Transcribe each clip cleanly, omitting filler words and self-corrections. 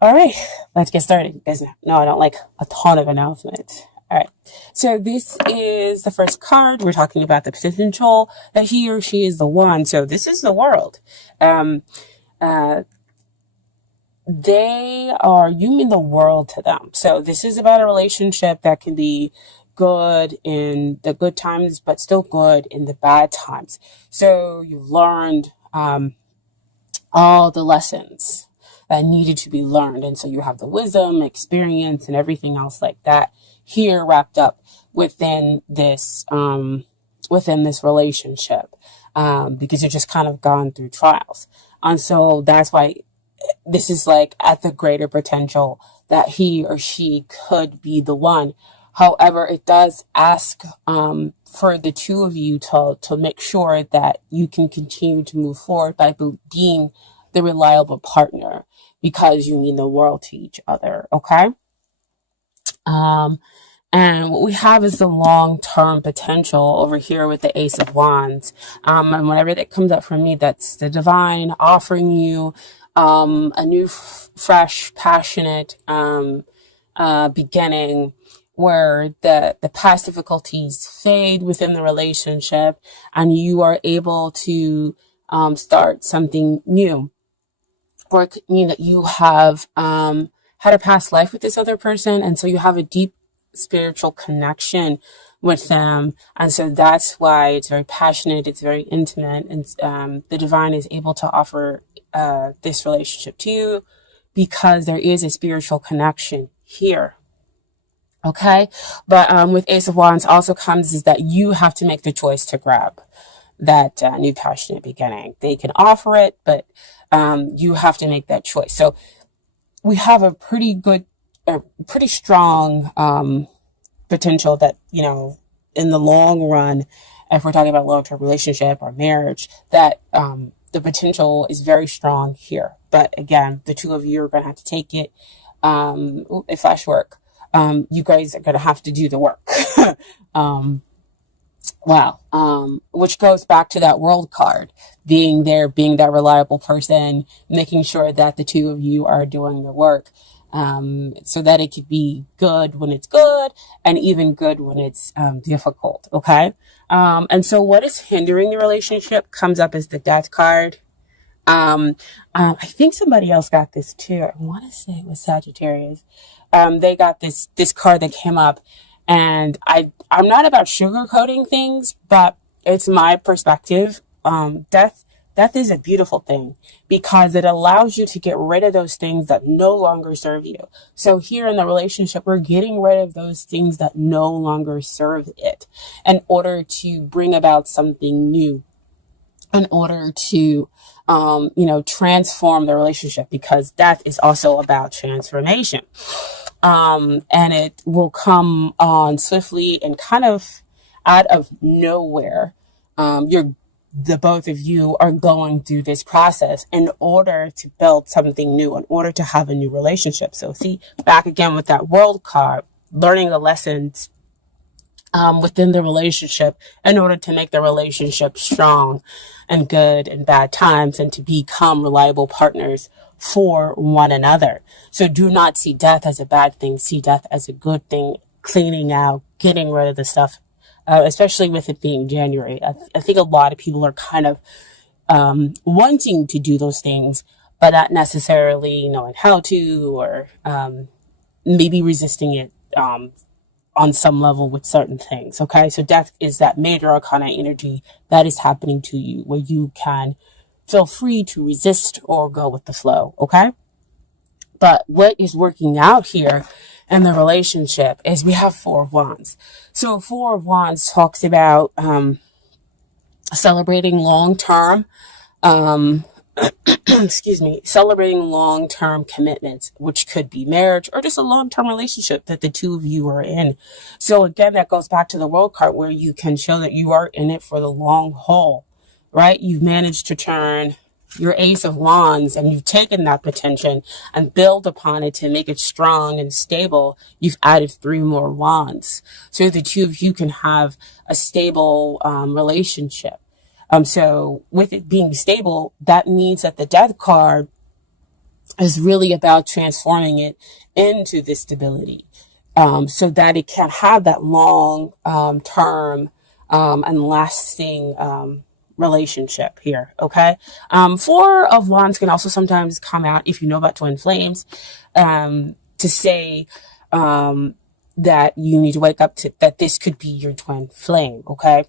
All right, let's get started. Because no, I don't like a ton of announcements. All right, so this is the first card. We're talking about the potential that he or she is the one. So this is the world. Um, uh, they are, you mean the world to them. So this is about a relationship that can be good in the good times, but still good in the bad times. So you've learned all the lessons that needed to be learned. And so you have the wisdom, experience, and everything else like that here wrapped up within this relationship, because you're just kind of gone through trials. And so that's why this is like at the greater potential that he or she could be the one. However, it does ask for the two of you to make sure that you can continue to move forward by being the reliable partner because you mean the world to each other. Okay. Um, and what we have is the long-term potential over here with the Ace of Wands. And whenever that comes up for me, that's the divine offering you a new, fresh, passionate beginning where the past difficulties fade within the relationship and you are able to start something new. Or it could mean that you have had a past life with this other person, and so you have a deep spiritual connection with them, and so that's why it's very passionate, it's very intimate, and the divine is able to offer this relationship to you because there is a spiritual connection here. Okay, but with Ace of Wands also comes is that you have to make the choice to grab that new passionate beginning. They can offer it, but you have to make that choice. So we have a pretty strong potential that, in the long run, if we're talking about long-term relationship or marriage, that the potential is very strong here. But again, the two of you are going to have to take it. It flash work. You guys are going to have to do the work. Wow. Which goes back to that world card, being there, being that reliable person, making sure that the two of you are doing the work, so that it could be good when it's good and even good when it's, difficult. Okay. And so what is hindering the relationship comes up as the death card. I think somebody else got this too. I want to say it was Sagittarius. They got this card that came up, and I'm not about sugarcoating things, but it's my perspective. Death is a beautiful thing because it allows you to get rid of those things that no longer serve you. So here in the relationship, we're getting rid of those things that no longer serve it in order to bring about something new, in order to transform the relationship, because death is also about transformation. And it will come on swiftly and kind of out of nowhere. The both of you are going through this process in order to build something new, in order to have a new relationship. So see, back again with that world card, learning the lessons within the relationship in order to make the relationship strong and good in bad times and to become reliable partners for one another. So do not see death as a bad thing. See death as a good thing, cleaning out, getting rid of the stuff, especially with it being January. I think a lot of people are kind of wanting to do those things, but not necessarily knowing how to, or maybe resisting it on some level with certain things. Okay. So death is that major arcana energy that is happening to you where you can feel free to resist or go with the flow. Okay. But what is working out here in the relationship is we have Four of Wands. So Four of Wands talks about, celebrating long term, excuse me, celebrating long-term commitments, which could be marriage or just a long-term relationship that the two of you are in. So again, that goes back to the world card where you can show that you are in it for the long haul, right? You've managed to turn your Ace of Wands and you've taken that potential and build upon it to make it strong and stable. You've added 3 more wands. So the two of you can have a stable relationship. So with it being stable, that means that the death card is really about transforming it into this stability, so that it can have that long term and lasting relationship here. Okay. Four of Wands can also sometimes come out, if you know about twin flames, to say that you need to wake up to that this could be your twin flame. Okay.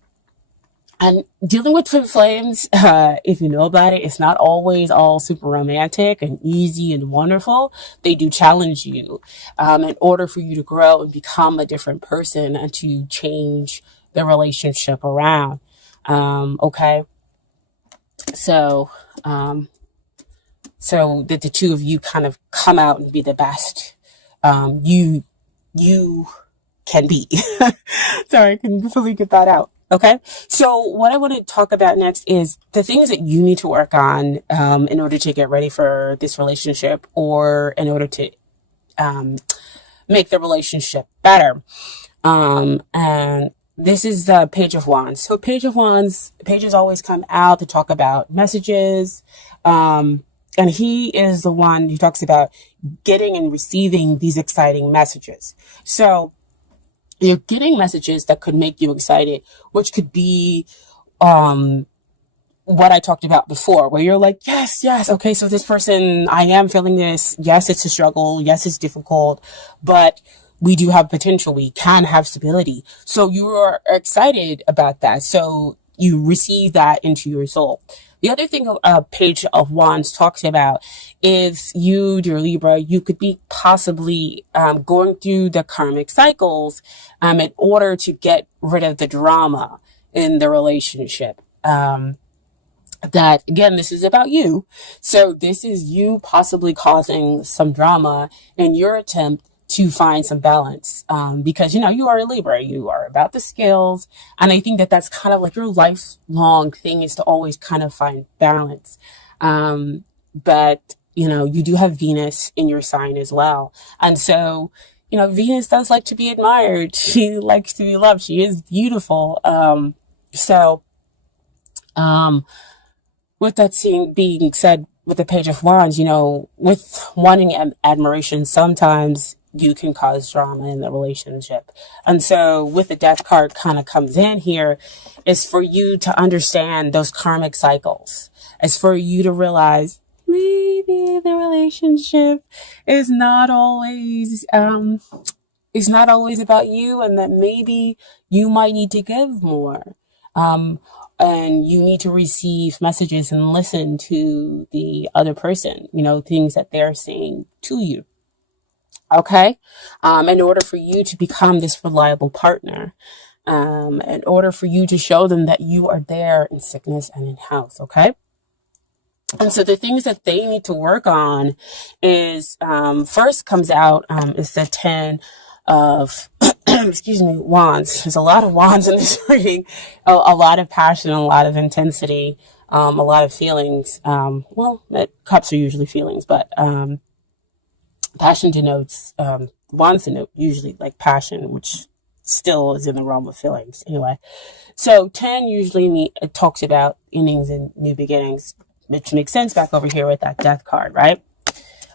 And dealing with twin flames, if you know about it, it's not always all super romantic and easy and wonderful. They do challenge you in order for you to grow and become a different person and to change the relationship around. Okay. So, so that the two of you kind of come out and be the best you can be. Sorry, I couldn't fully get that out. Okay. So what I want to talk about next is the things that you need to work on in order to get ready for this relationship, or in order to make the relationship better. And this is the Page of Wands. So Page of Wands, pages always come out to talk about messages. And he is the one who talks about getting and receiving these exciting messages. So you're getting messages that could make you excited, which could be what I talked about before, where you're like, yes, okay, so this person, I am feeling this. Yes, it's a struggle. Yes, it's difficult, but we do have potential. We can have stability. So you are excited about that. So you receive that into your soul. The other thing a Page of Wands talks about is you, dear Libra, you could be possibly going through the karmic cycles in order to get rid of the drama in the relationship. That, again, this is about you. So this is you possibly causing some drama in your attempt to find some balance, because, you know, you are a Libra, you are about the scales. And I think that that's kind of like your lifelong thing, is to always kind of find balance. But, you know, you do have Venus in your sign as well. And so, you know, Venus does like to be admired. She likes to be loved. She is beautiful. With that being said, with the Page of Wands, you know, with wanting admiration, sometimes you can cause drama in the relationship. And so with the Death card kind of comes in here, is for you to understand those karmic cycles. It's for you to realize maybe the relationship is not always about you, and that maybe you might need to give more. And you need to receive messages and listen to the other person, you know, things that they're saying to you. Okay. In order for you to become this reliable partner, in order for you to show them that you are there in sickness and in health. Okay. And so the things that they need to work on is, first comes out, is the 10 of, wands. There's a lot of wands in this reading, a lot of passion, a lot of intensity, a lot of feelings. Cups are usually feelings, but, passion denotes, wands denote usually like passion, which still is in the realm of feelings. Anyway, so 10 usually it talks about innings and new beginnings, which makes sense back over here with that Death card, right?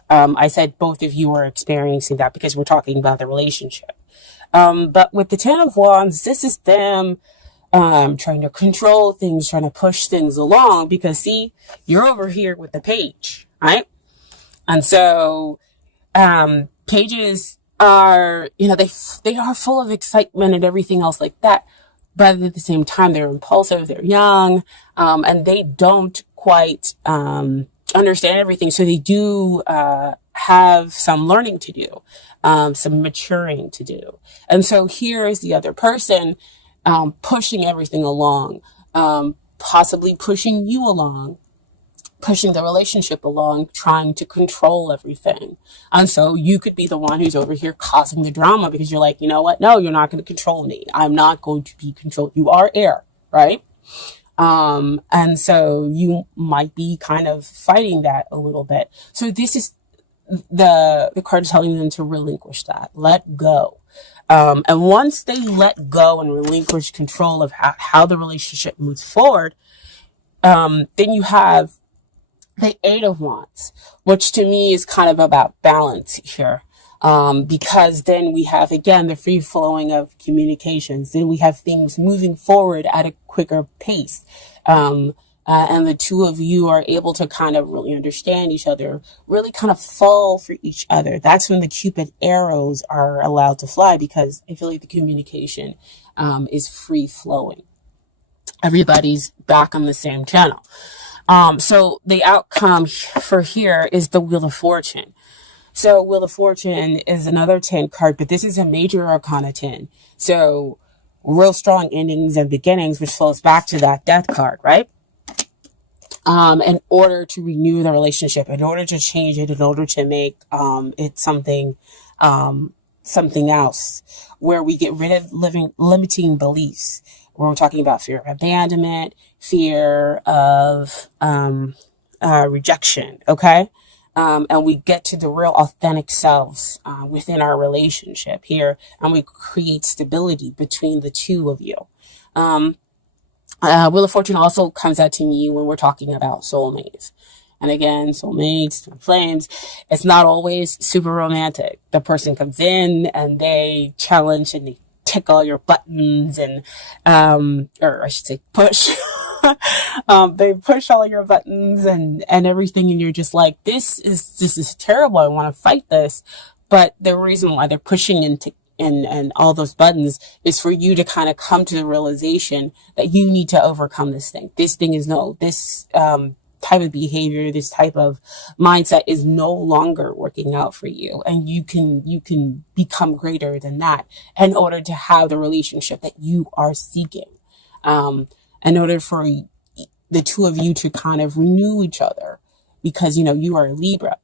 I said both of you are experiencing that because we're talking about the relationship. But with the 10 of Wands, this is them trying to control things, trying to push things along, because see, you're over here with the Page, right? And so pages are, you know, they are full of excitement and everything else like that. But at the same time, they're impulsive, they're young, and they don't quite understand everything. So they do have some learning to do, some maturing to do. And so here is the other person pushing everything along, possibly pushing you along, pushing the relationship along, trying to control everything. And so you could be the one who's over here causing the drama, because you're like, you know what? No, you're not going to control me. I'm not going to be controlled. You are air, right? And so you might be kind of fighting that a little bit. So this is the card is telling them to relinquish that, let go. And once they let go and relinquish control of how the relationship moves forward, then you have the Eight of Wands, which to me is kind of about balance here. Because then we have, again, the free flowing of communications. Then we have things moving forward at a quicker pace. And the two of you are able to kind of really understand each other, really kind of fall for each other. That's when the Cupid arrows are allowed to fly, because I feel like the communication is free flowing. Everybody's back on the same channel. So the outcome for here is the Wheel of Fortune. So Wheel of Fortune is another 10 card, but this is a major arcana 10. So real strong endings and beginnings, which flows back to that Death card, right? In order to renew the relationship, in order to change it, in order to make it something else, where we get rid of limiting beliefs. Where we're talking about fear of abandonment, fear of rejection, okay? And we get to the real authentic selves within our relationship here, and we create stability between the two of you. Wheel of Fortune also comes out to me when we're talking about soulmates. And again, soulmates, flames, it's not always super romantic. The person comes in and they challenge and they tick all your buttons and, or I should say push. They push all your buttons and everything. And you're just like, this is terrible. I want to fight this. But the reason why they're pushing and all those buttons is for you to kind of come to the realization that you need to overcome this thing. This thing is this type of behavior, this type of mindset is no longer working out for you. And you can become greater than that in order to have the relationship that you are seeking. In order for the two of you to kind of renew each other, because, you are a Libra.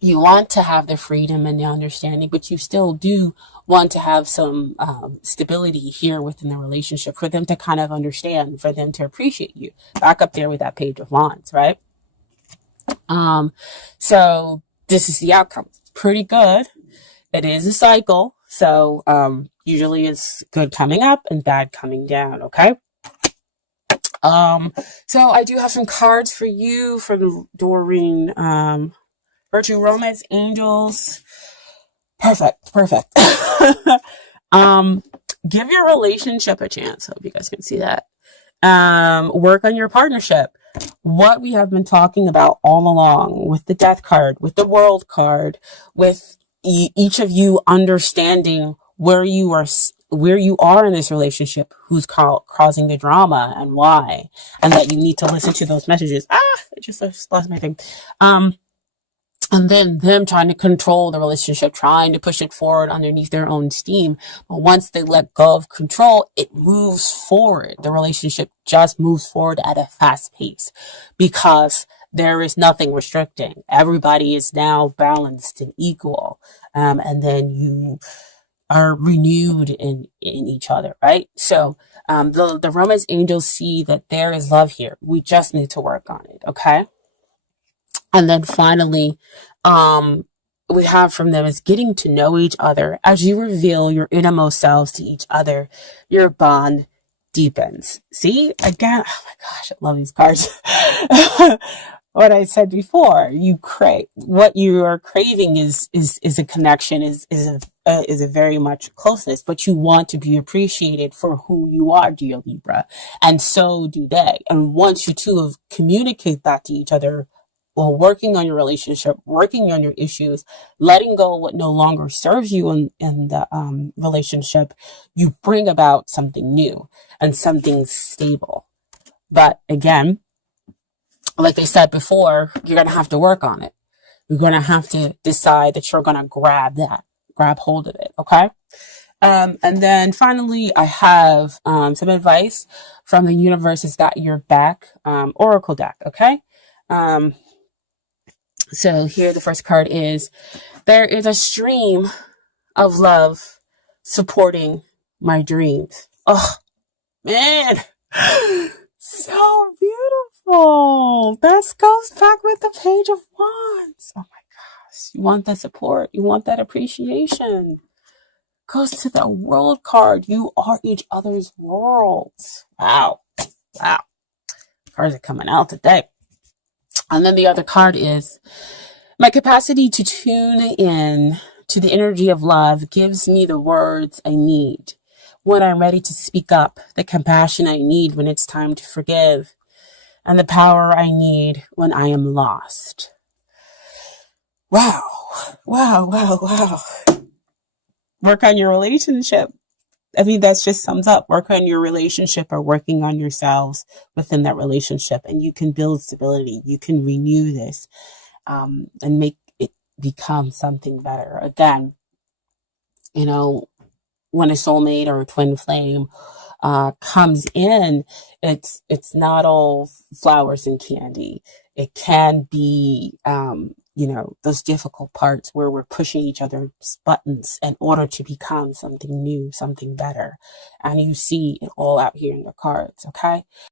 You want to have the freedom and the understanding, but you still do want to have some stability here within the relationship for them to kind of understand, for them to appreciate you. Back up there with that Page of Wands, right? So this is the outcome. It's pretty good. It is a cycle. So usually it's good coming up and bad coming down, okay? So I do have some cards for you from Doreen. Virtue, Romance, Angels. Perfect. Give your relationship a chance. Hope you guys can see that. Work on your partnership. What we have been talking about all along with the Death card, with the World card, with each of you understanding where you are in this relationship, who's causing the drama and why, and that you need to listen to those messages. I just lost my thing. And then them trying to control the relationship, trying to push it forward underneath their own steam. But once they let go of control, it moves forward. The relationship just moves forward at a fast pace because there is nothing restricting. Everybody is now balanced and equal. And then you are renewed in each other, right? So the Romance Angels see that there is love here. We just need to work on it, okay? And then finally, we have from them is getting to know each other. As you reveal your innermost selves to each other, your bond deepens. See, again, oh my gosh, I love these cards. What I said before, what you are craving is a connection, is a very much closeness, but you want to be appreciated for who you are, dear Libra, and so do they. And once you two have communicate that to each other, while working on your relationship, working on your issues, letting go of what no longer serves you in the relationship, you bring about something new and something stable. But again, like they said before, you're going to have to work on it. You're going to have to decide that you're going to grab hold of it, okay? And then finally, I have some advice from the Universe Has Got Your Back Oracle deck, okay? So here the first card is, there is a stream of love supporting my dreams. Oh, man. So beautiful. That goes back with the Page of Wands. Oh my gosh. You want that support. You want that appreciation. Goes to the World card. You are each other's worlds. Wow. Cards are coming out today. And then the other card is my capacity to tune in to the energy of love gives me the words I need when I'm ready to speak up, the compassion I need when it's time to forgive, and the power I need when I am lost. Wow. Wow, wow, wow. Work on your relationship. I mean, that just sums up work on your relationship or working on yourselves within that relationship. And you can build stability. You can renew this and make it become something better. Again, you know, when a soulmate or a twin flame comes in, it's not all flowers and candy. It can be, those difficult parts where we're pushing each other's buttons in order to become something new, something better. And you see it all out here in the cards, okay?